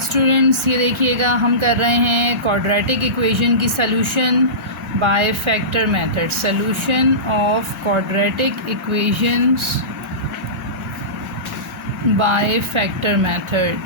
Students ये देखिएगा, हम कर रहे हैं क्वाड्रेटिक इक्वेशन की solution by factor method. Solution of quadratic equations bye factor method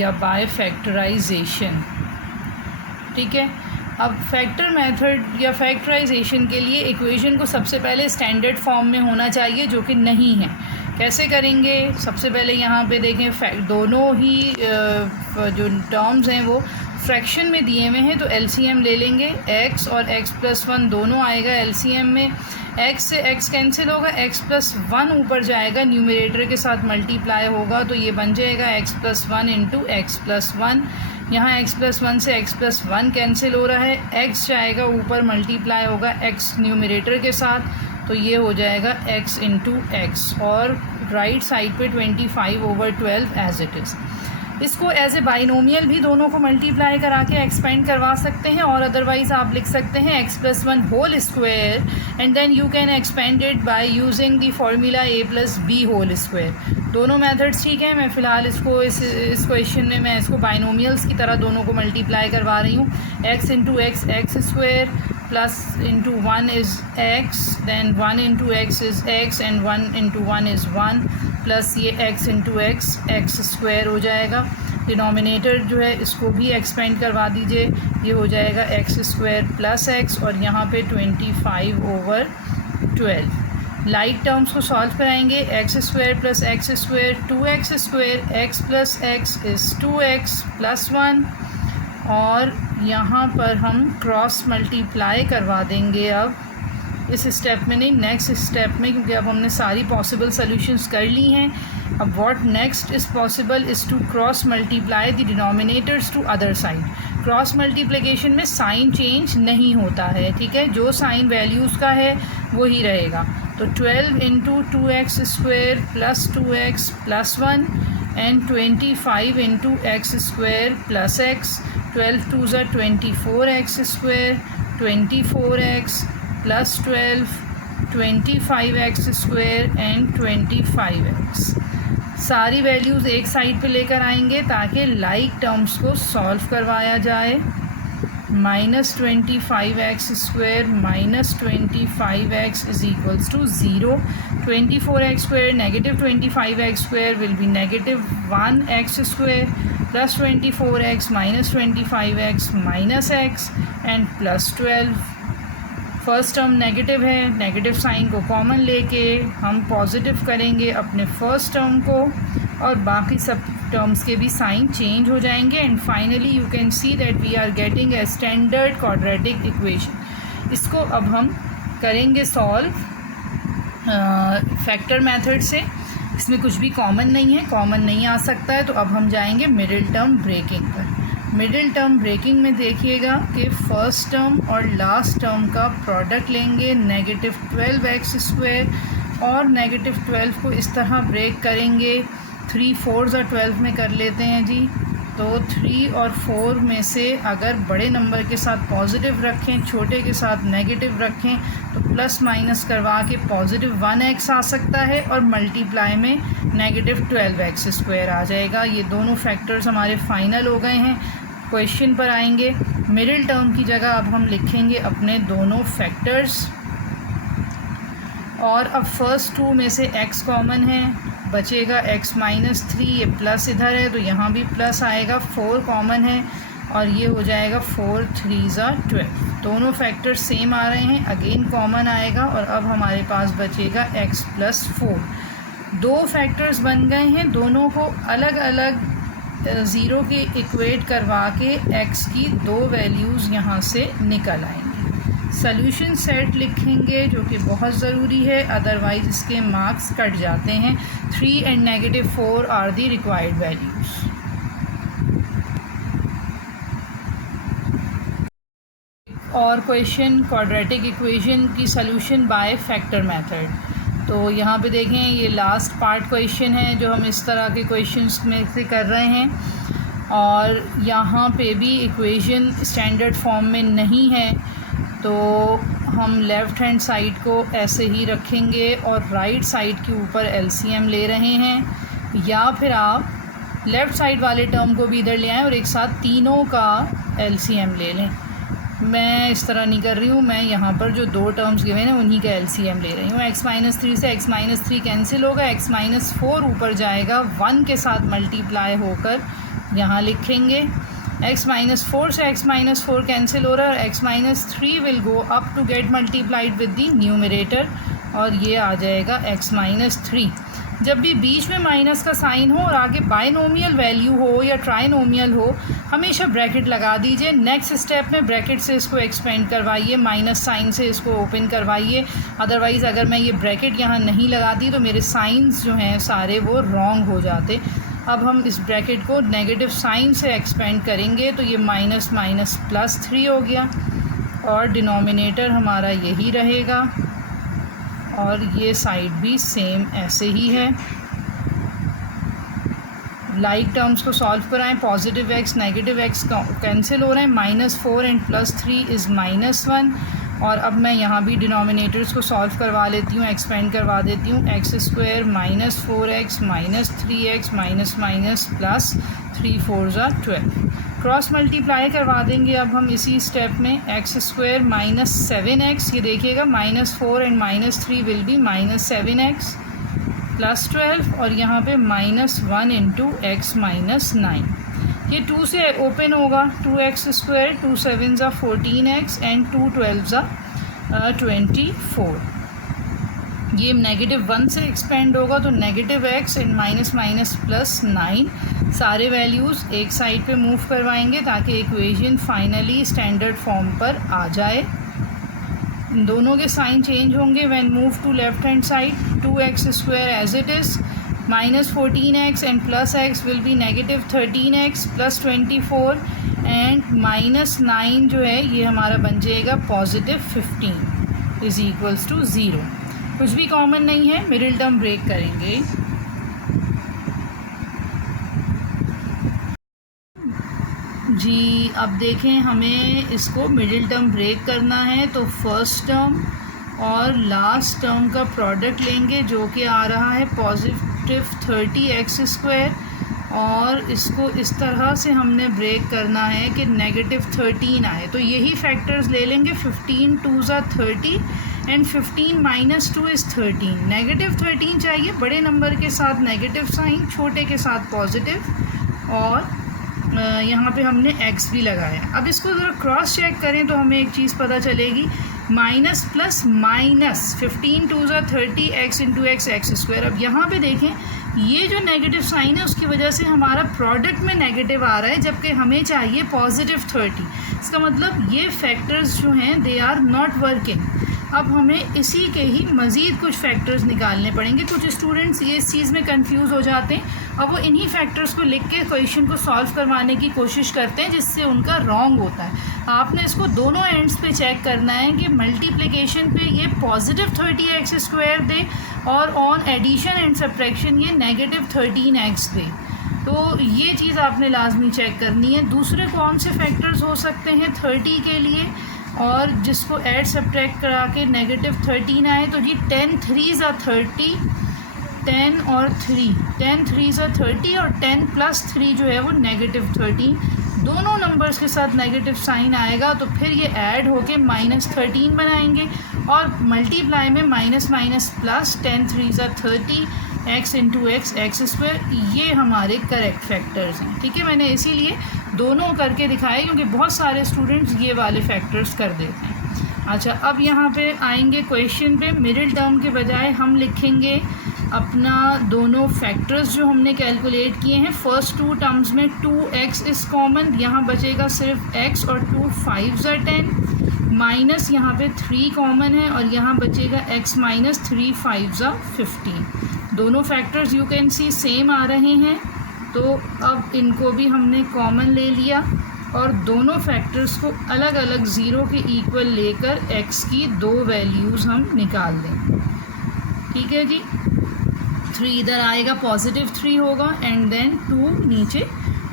या बाय फैक्टराइजेशन। ठीक है, अब फैक्टर मेथड या फैक्टराइजेशन के लिए इक्वेशन को सबसे पहले स्टैंडर्ड फॉर्म में होना चाहिए, जो कि नहीं है। कैसे करेंगे? सबसे पहले यहाँ पे देखें, दोनों ही जो टर्म्स हैं वो फ्रैक्शन में दिए हुए हैं, तो एलसीएम ले लेंगे। x और x+1 दोनों आएगा एलसीएम में। x से x कैंसिल होगा, x+1 ऊपर जाएगा, न्यूमरेटर के साथ मल्टीप्लाई होगा, तो ये बन जाएगा x+1 इंटू x+1। यहाँ x+1 से x+1 कैंसिल हो रहा है, x जाएगा ऊपर, मल्टीप्लाई होगा x न्यूमरेटर के साथ, तो ये हो जाएगा x इंटू एक्स, और राइट साइड पे 25/12 एज इट इज़। इसको एज ए बाइनोमियल भी दोनों को मल्टीप्लाई करा के एक्सपेंड करवा सकते हैं, और अदरवाइज़ आप लिख सकते हैं x+1 whole square and then you can expand it by using the formula a+b whole square. दोनों मेथड्स ठीक है। मैं फ़िलहाल इसको इस क्वेश्चन में मैं इसको बाइनोमियल्स की तरह दोनों को मल्टीप्लाई करवा रही हूँ। x into x x square, plus into 1 is x, then 1 into x is x and 1 into 1 is 1, plus ये x into x x square हो जाएगा। डिनोमिनेटर जो है इसको भी एक्सपेंड करवा दीजिए, ये हो जाएगा x स्क्वायर प्लस x, और यहाँ पे 25/12। लाइट टर्म्स को सॉल्व कराएंगे। x square plus x square 2x square, x plus x is 2x plus 1, और यहाँ पर हम क्रॉस मल्टीप्लाई करवा देंगे अब इस स्टेप में नहीं, नेक्स्ट स्टेप में, क्योंकि अब हमने सारी पॉसिबल सॉल्यूशंस कर ली हैं। अब what next is possible is to cross multiply the denominators to other side. Cross multiplication में साइन चेंज नहीं होता है, ठीक है, जो साइन वैल्यूज़ का है वही रहेगा। तो 12 into 2x square plus 2x plus 1 and 25 into x square plus x, 12 2 ज़ा 24x square, 24x plus 12, 25x square and 25x। सारी वैल्यूज़ एक साइड पे लेकर आएंगे ताकि लाइक टर्म्स को सॉल्व करवाया जाए। -25x square minus 25x is equals to 0। 24x square negative 25x square will be negative 1x square, plus 24x minus 25x minus x and plus 12। First term negative है, negative sign को common लेके हम positive करेंगे अपने first term को, और बाकी सब टर्म्स के भी साइन चेंज हो जाएंगे। And finally you can see that we are getting a standard quadratic equation. इसको अब हम करेंगे सॉल्व फैक्टर मेथड से। इसमें कुछ भी कॉमन नहीं है, कॉमन नहीं आ सकता है, तो अब हम जाएंगे मिडिल टर्म ब्रेकिंग पर। मिडिल टर्म ब्रेकिंग में देखिएगा कि फ़र्स्ट टर्म और लास्ट टर्म का प्रोडक्ट लेंगे, नेगेटिव 12x स्क्वायर, और नेगेटिव 12 को इस तरह ब्रेक करेंगे। 3 4 ज़ा 12 में कर लेते हैं जी, तो 3 और 4 में से अगर बड़े नंबर के साथ पॉजिटिव रखें, छोटे के साथ नेगेटिव रखें, तो प्लस माइनस करवा के पॉजिटिव 1x आ सकता है, और मल्टीप्लाई में नेगेटिव 12x स्क्वायर आ जाएगा। ये दोनों फैक्टर्स हमारे फाइनल हो गए हैं। क्वेश्चन पर आएंगे। मिडिल टर्म की जगह अब हम लिखेंगे अपने दोनों फैक्टर्स, और अब फर्स्ट 2 में से x कॉमन है, बचेगा x माइनस 3, ये प्लस इधर है तो यहाँ भी प्लस आएगा। 4 कॉमन है और ये हो जाएगा 4 3 ज़ा 12। दोनों फैक्टर सेम आ रहे हैं, अगेन कॉमन आएगा, और अब हमारे पास बचेगा x प्लस 4। दो फैक्टर्स बन गए हैं, दोनों को अलग अलग 0 के इक्वेट करवा के x की दो वैल्यूज़ यहाँ से निकल आएंगी। सॉल्यूशन सेट लिखेंगे, जो कि बहुत ज़रूरी है, अदरवाइज़ इसके मार्क्स कट जाते हैं। 3 and -4 are the required values. और क्वेश्चन क्वाड्रेटिक इक्वेशन की सॉल्यूशन बाय फैक्टर मेथड। तो यहाँ पे देखें, ये लास्ट पार्ट क्वेश्चन है जो हम इस तरह के क्वेश्चंस में से कर रहे हैं, और यहाँ पे भी इक्वेशन स्टैंडर्ड फॉर्म में नहीं है, तो हम लेफ़्ट हैंड साइड को ऐसे ही रखेंगे और राइट साइड के ऊपर एलसीएम ले रहे हैं, या फिर आप लेफ़्ट साइड वाले टर्म को भी इधर ले आएँ और एक साथ तीनों का एलसीएम ले लें। मैं इस तरह नहीं कर रही हूँ, मैं यहाँ पर जो दो टर्म्स गिवन हैं उन्हीं का एलसीएम ले रही हूँ। x-3 से x-3 कैंसिल होगा, x-4 ऊपर जाएगा 1 के साथ मल्टीप्लाई होकर यहाँ लिखेंगे। x-4 से x-4 कैंसिल हो रहा है और x-3 will go up to get multiplied with the numerator और ये आ जाएगा x-3। जब भी बीच में माइनस का साइन हो और आगे बाइनोमियल वैल्यू हो या ट्राइनोमियल हो, हमेशा ब्रैकेट लगा दीजिए। नेक्स्ट स्टेप में ब्रैकेट से इसको एक्सपेंड करवाइए, माइनस साइन से इसको ओपन करवाइए। अदरवाइज़ अगर मैं ये ब्रैकेट यहाँ नहीं लगाती तो मेरे साइंस जो हैं सारे वो रॉन्ग हो जाते। अब हम इस ब्रैकेट को नेगेटिव साइन से एक्सपेंड करेंगे तो ये माइनस माइनस +3 हो गया और डिनोमिनेटर हमारा यही रहेगा और ये साइड भी सेम ऐसे ही है। लाइक टर्म्स को सॉल्व कराएं, positive x negative x cancel हो रहे हैं, -4 एंड +3 इज़ -1। और अब मैं यहाँ भी डिनोमिनेटर्स को सॉल्व करवा लेती हूँ, एक्सपेंड करवा देती हूँ। x² -4x -3x minus minus plus 3 4 12 cross multiply करवा देंगे। अब हम इसी स्टेप में x² -7x, ये देखिएगा -4 एंड -3 विल बी -7x +12 और यहाँ पे -1 इंटू x -9। ये 2 से ओपन होगा, 2x², 2 7 14x एंड 2 12 24। ये -1 से एक्सपेंड होगा तो -x एंड माइनस माइनस +9 सारे वैल्यूज़ एक साइड पे मूव करवाएंगे ताकि इक्वेशन फाइनली स्टैंडर्ड फॉर्म पर आ जाए। दोनों के साइन चेंज होंगे when move to left hand side. 2x² as it is, -14x and +x will be -13x +24 and -9 जो है ये हमारा बन जाएगा +15 इज़ इक्वल्स टू 0। कुछ भी कॉमन नहीं है, मिडिल टर्म ब्रेक करेंगे। जी अब देखें, हमें इसको मिडिल टर्म ब्रेक करना है तो फर्स्ट टर्म और लास्ट टर्म का प्रोडक्ट लेंगे जो कि आ रहा है +30x²। और इसको इस तरह से हमने ब्रेक करना है कि -13 आए। तो यही फैक्टर्स ले लेंगे, 15 2 30 एंड 15 - 2 इज़ 13। -13 चाहिए, बड़े नंबर के साथ नेगेटिव साइन, छोटे के साथ पॉजिटिव और यहाँ पे हमने x भी लगाया। अब इसको ज़रा क्रॉस चेक करें तो हमें एक चीज़ पता चलेगी, minus plus minus 15 2 30 x into x²। अब यहाँ पे देखें, ये जो नेगेटिव साइन है उसकी वजह से हमारा प्रोडक्ट में नेगेटिव आ रहा है जबकि हमें चाहिए +30। इसका मतलब ये फैक्टर्स जो हैं दे आर नॉट वर्किंग। अब हमें इसी के ही मज़ीद कुछ फैक्टर्स निकालने पड़ेंगे। कुछ स्टूडेंट्स ये इस चीज़ में कंफ्यूज हो जाते हैं और वो इन्हीं फैक्टर्स को लिख के क्वेश्चन को सॉल्व करवाने की कोशिश करते हैं जिससे उनका रॉन्ग होता है। आपने इसको दोनों एंड्स पे चेक करना है कि मल्टीप्लिकेशन पे ये +30x² दे और ऑन एडिशन एंड सब्ट्रैक्शन ये -13x दे। तो ये चीज़ आपने लाजमी चेक करनी है। दूसरे कौन से फैक्टर्स हो सकते हैं 30 के लिए और जिसको ऐड सब्ट्रैक्ट करा के -13 आए? तो जी 10 3 30, 10 और 3, 10 3 30 और 10 + 3 जो है वो -13। दोनों नंबर्स के साथ नेगेटिव साइन आएगा तो फिर ये ऐड होके -13 बनाएंगे और मल्टीप्लाई में minus minus plus 10 3 30 x into x² ये हमारे करेक्ट फैक्टर्स हैं। ठीक है, मैंने इसीलिए दोनों करके दिखाए क्योंकि बहुत सारे स्टूडेंट्स ये वाले फैक्टर्स कर देते हैं। अच्छा, अब यहाँ पे आएंगे क्वेश्चन पे। मिडिल टर्म के बजाय हम लिखेंगे अपना दोनों फैक्टर्स जो हमने कैलकुलेट किए हैं। फर्स्ट 2 टर्म्स में 2x इज़ कॉमन, यहाँ बचेगा सिर्फ x और 2 5 10 माइनस यहाँ पे 3 कॉमन है और यहाँ बचेगा x - 3 5 15। दोनों factors you can see same आ रहे हैं तो अब इनको भी हमने कॉमन ले लिया और दोनों फैक्टर्स को अलग अलग 0 के इक्वल लेकर x की 2 वैल्यूज़ हम निकाल दें। ठीक है जी, 3 इधर आएगा, +3 होगा एंड देन 2 नीचे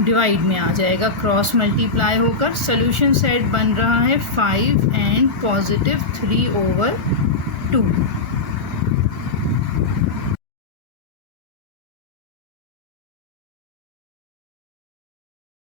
डिवाइड में आ जाएगा क्रॉस मल्टीप्लाई होकर। सोल्यूशन सेट बन रहा है 5 एंड +3/2।